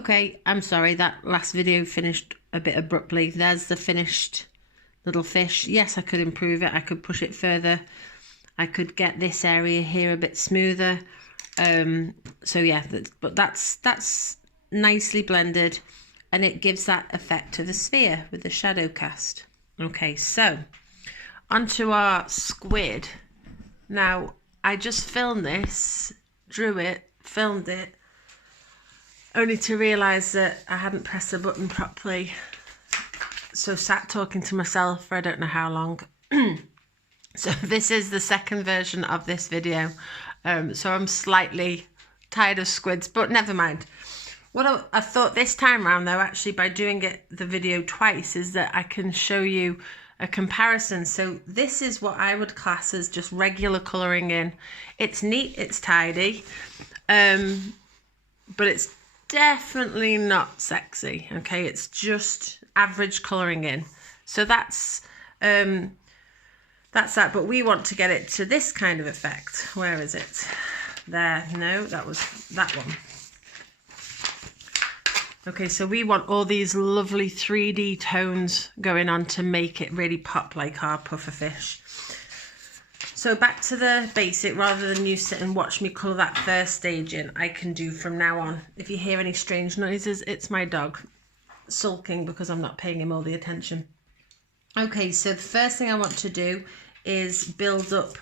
Okay, I'm sorry, that last video finished a bit abruptly. There's the finished little fish. Yes, I could improve it. I could push it further. I could get this area here a bit smoother. So yeah, but that's nicely blended, and it gives that effect of a sphere with the shadow cast. Okay, so onto our squid. Now, I just filmed this, drew it, filmed it, only to realise that I hadn't pressed the button properly. So sat talking to myself for I don't know how long. So this is the second version of this video. So I'm slightly tired of squids, but never mind. What I thought this time around though, actually by doing the video twice, is that I can show you a comparison. So this is what I would class as just regular colouring in. It's neat, it's tidy, but it's definitely not sexy. Okay, it's just average colouring in. So that's that, but we want to get it to this kind of effect. Where is it? There, no, that was that one. Okay, so we want all these lovely 3D tones going on to make it really pop like our pufferfish. So back to the basic, rather than you sit and watch me colour that first stage in, I can do from now on. If you hear any strange noises, it's my dog sulking because I'm not paying him all the attention. Okay, so the first thing I want to do is build up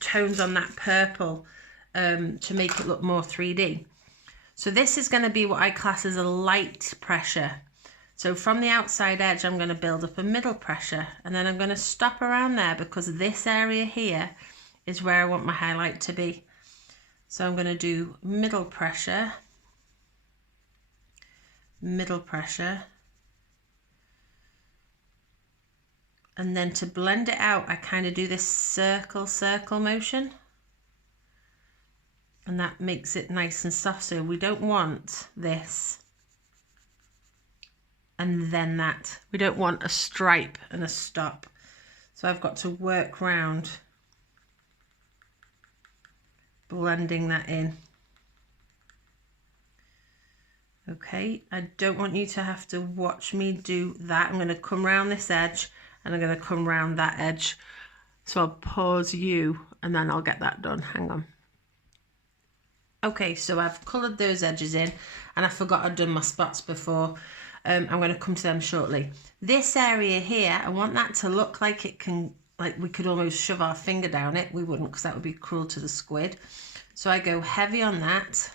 tones on that purple to make it look more 3D. So this is going to be what I class as a light pressure. So from the outside edge, I'm going to build up a middle pressure, and then I'm going to stop around there because this area here is where I want my highlight to be. So I'm going to do middle pressure, and then to blend it out, I kind of do this circle motion. And that makes it nice and soft. So we don't want this and then that. We don't want a stripe and a stop. So I've got to work round blending that in. Okay, I don't want you to have to watch me do that. I'm going to come round this edge and I'm going to come round that edge. So I'll pause you and then I'll get that done. Hang on. Okay, so I've coloured those edges in, and I forgot I'd done my spots before. I'm going to come to them shortly. This area here, I want that to look like it can, like we could almost shove our finger down it. We wouldn't, because that would be cruel to the squid. So I go heavy on that,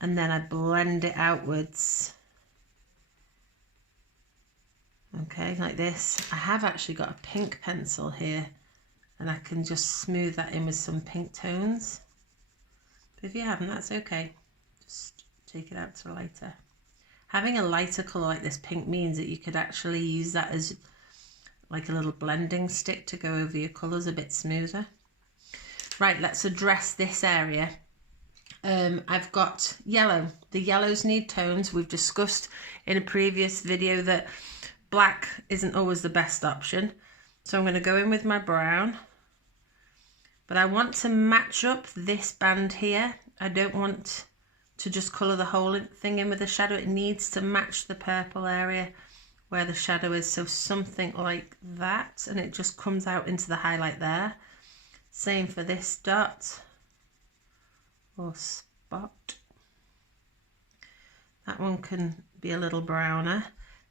and then I blend it outwards. Okay, like this. I have actually got a pink pencil here, and I can just smooth that in with some pink tones. But if you haven't, that's okay. Just take it out to lighter. Having a lighter colour like this pink means that you could actually use that as like a little blending stick to go over your colours a bit smoother. Right, let's address this area. I've got yellow. The yellows need tones. We've discussed in a previous video that black isn't always the best option. So I'm going to go in with my brown. But I want to match up this band here. I don't want to just colour the whole thing in with a shadow. It needs to match the purple area where the shadow is. So something like that. And it just comes out into the highlight there. Same for this dot or spot. That one can be a little browner.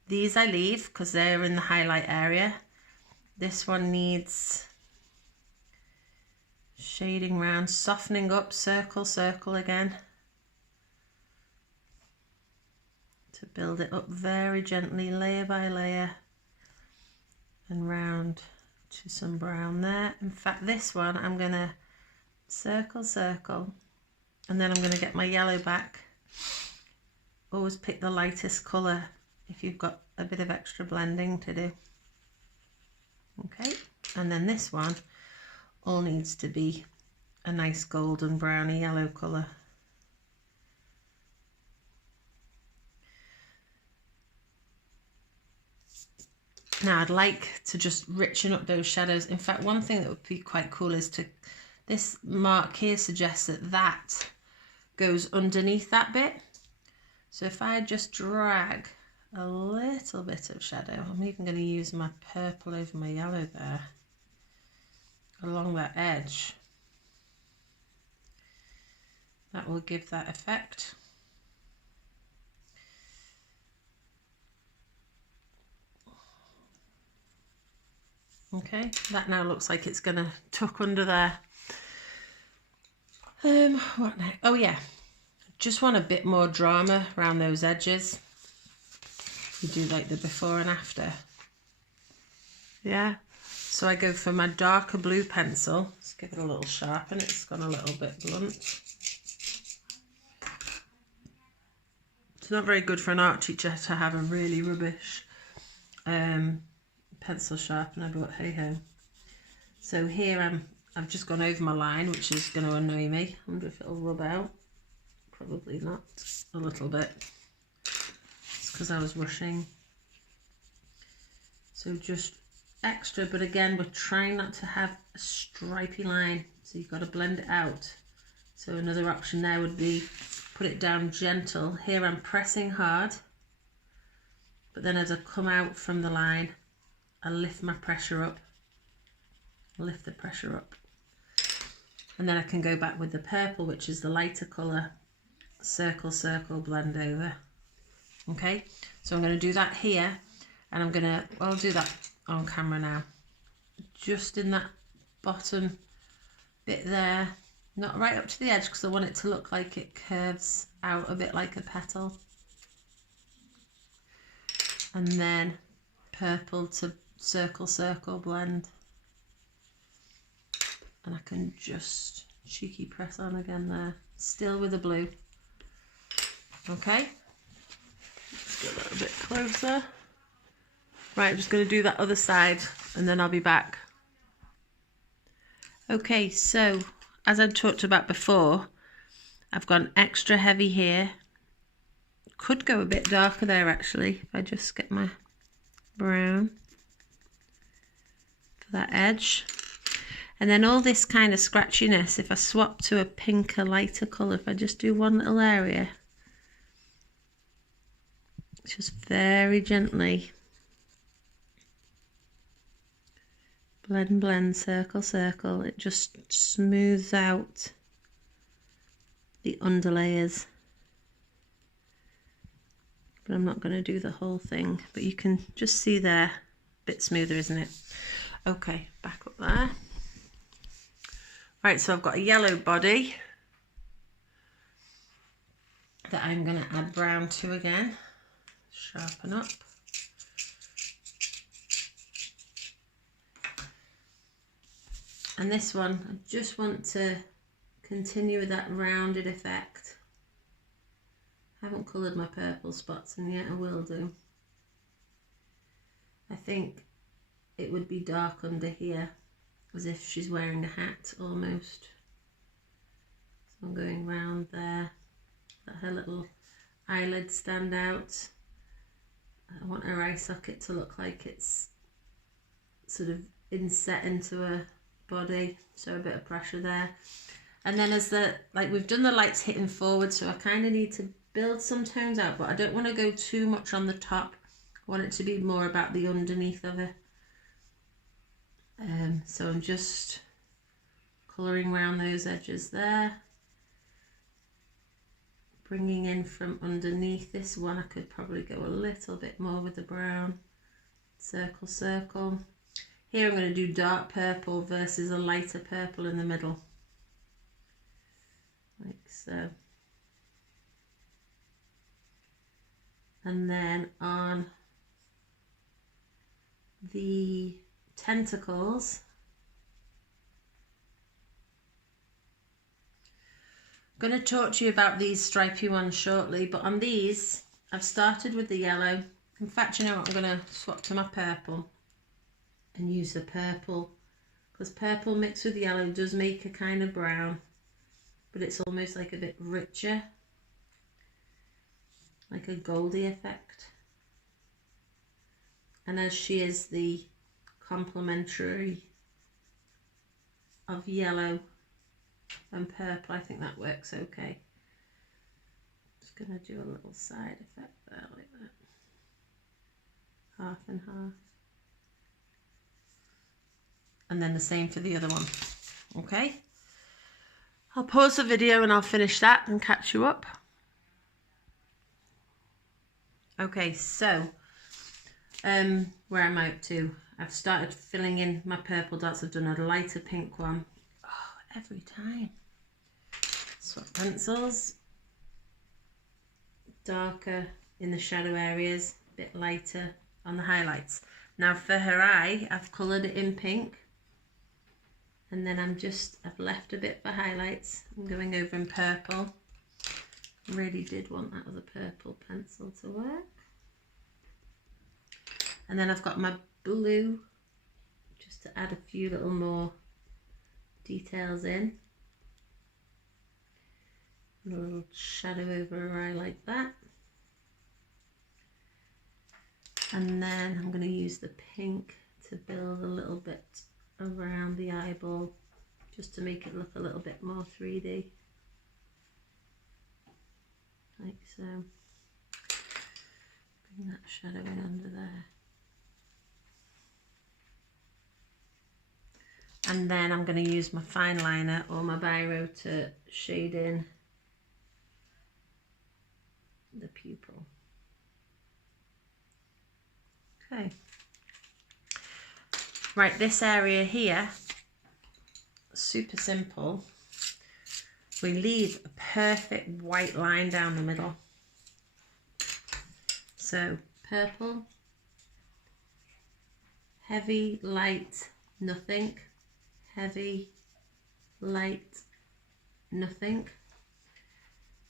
These I leave because they're in the highlight area. This one needs shading round, softening up, circle again, to build it up very gently, layer by layer, and round to some brown there. In fact, this one I'm going to circle, and then I'm going to get my yellow back. Always pick the lightest colour if you've got a bit of extra blending to do. Okay, and then this one all needs to be a nice golden browny yellow colour. Now I'd like to just richen up those shadows. In fact, one thing that would be quite cool is to, this mark here suggests that goes underneath that bit. So if I just drag a little bit of shadow, I'm even going to use my purple over my yellow there, along that edge. That will give that effect. Okay, that now looks like it's going to tuck under there. What next? Oh yeah, just want a bit more drama around those edges. You do like the before and after. Yeah, so I go for my darker blue pencil. Let's give it a little sharpen. It's gone a little bit blunt. It's not very good for an art teacher to have a really rubbish pencil sharpener, but hey ho. So here I've just gone over my line, which is going to annoy me. I wonder if it'll rub out. Probably not. A little bit. It's because I was rushing. So just extra, but again, we're trying not to have a stripy line, so you've got to blend it out. So another option there would be put it down gentle. Here I'm pressing hard, but then as I come out from the line, I lift my pressure up, lift the pressure up. And then I can go back with the purple, which is the lighter colour, circle, circle, blend over. Okay, so I'm going to do that here, and I'm going to, well, I'll do that on camera now. Just in that bottom bit there, not right up to the edge, because I want it to look like it curves out a bit like a petal. And then purple to circle, circle, blend. And I can just cheeky press on again there, still with the blue. Okay, let's get a little bit closer. Right, I'm just going to do that other side and then I'll be back. Okay, so as I talked about before, I've gone extra heavy here. Could go a bit darker there actually, if I just get my brown for that edge. And then all this kind of scratchiness, if I swap to a pinker, lighter colour, if I just do one little area, just very gently blend, blend, circle, circle, it just smooths out the underlayers. But I'm not going to do the whole thing, but you can just see there, a bit smoother, isn't it? Okay, back up there. Right, so I've got a yellow body that I'm going to add brown to again. Sharpen up. And this one, I just want to continue with that rounded effect. I haven't coloured my purple spots in yet, I will do. I think it would be dark under here, as if she's wearing a hat almost. So I'm going round there, let her little eyelids stand out. I want her eye socket to look like it's sort of inset into her body, so a bit of pressure there. And then as the, like we've done the lights hitting forward, so I kind of need to build some tones out, but I don't want to go too much on the top. I want it to be more about the underneath of it. So I'm just colouring around those edges there. Bringing in from underneath this one, I could probably go a little bit more with the brown. Circle, circle. Here I'm going to do dark purple versus a lighter purple in the middle. Like so. And then on the tentacles, I'm going to talk to you about these stripy ones shortly, but on these I've started with the yellow. In fact, you know what, I'm going to swap to my purple and use the purple, because purple mixed with yellow does make a kind of brown, but it's almost like a bit richer, like a goldy effect. And as she is the complementary of yellow and purple, I think that works okay. going to do a little side effect there like that. Half and half. And then the same for the other one. Okay. I'll pause the video and I'll finish that and catch you up. Okay, so where am I up to? I've started filling in my purple dots. I've done a lighter pink one. Oh, every time. Swap pencils. Darker in the shadow areas, a bit lighter on the highlights. Now for her eye, I've coloured it in pink. And then I've left a bit for highlights. I'm going over in purple. Really did want that other purple pencil to work. And then I've got my blue, just to add a few little more details in. And a little shadow over her eye like that. And then I'm going to use the pink to build a little bit around the eyeball, just to make it look a little bit more 3D. Like so. Bring that shadow in under there. And then I'm going to use my fine liner or my biro to shade in the pupil. Okay. Right, this area here, super simple. We leave a perfect white line down the middle. So purple, heavy, light, nothing, heavy, light, nothing.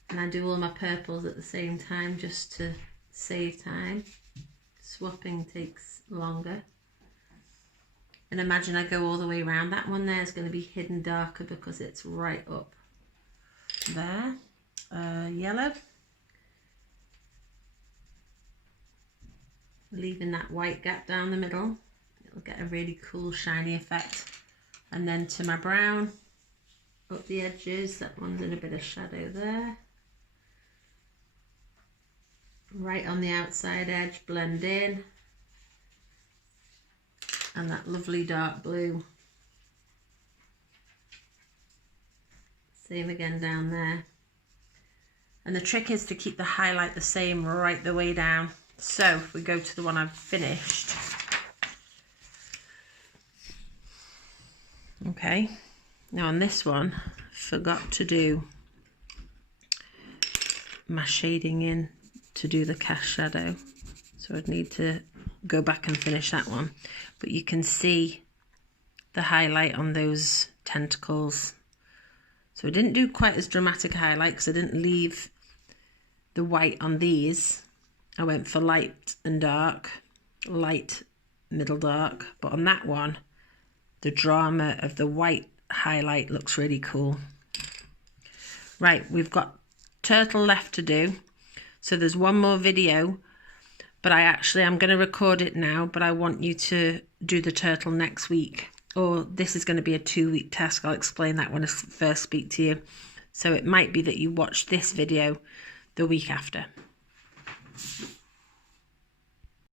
And I do all my purples at the same time just to save time. Swapping takes longer. And imagine I go all the way around. That one there is going to be hidden darker because it's right up there. Yellow. Leaving that white gap down the middle. It'll get a really cool shiny effect. And then to my brown, up the edges. That one's in a bit of shadow there. Right on the outside edge, blend in. And that lovely dark blue. Same again down there. And the trick is to keep the highlight the same right the way down. So if we go to the one I've finished. Okay. Now on this one, forgot to do my shading in to do the cast shadow. So I'd need to go back and finish that one. But you can see the highlight on those tentacles. So I didn't do quite as dramatic a highlight because I didn't leave the white on these. I went for light and dark, light, middle dark. But on that one, the drama of the white highlight looks really cool. Right, we've got turtle left to do. So there's one more video. But I'm going to record it now, but I want you to do the turtle next week. Or this is going to be a 2-week task. I'll explain that when I first speak to you. So it might be that you watch this video the week after.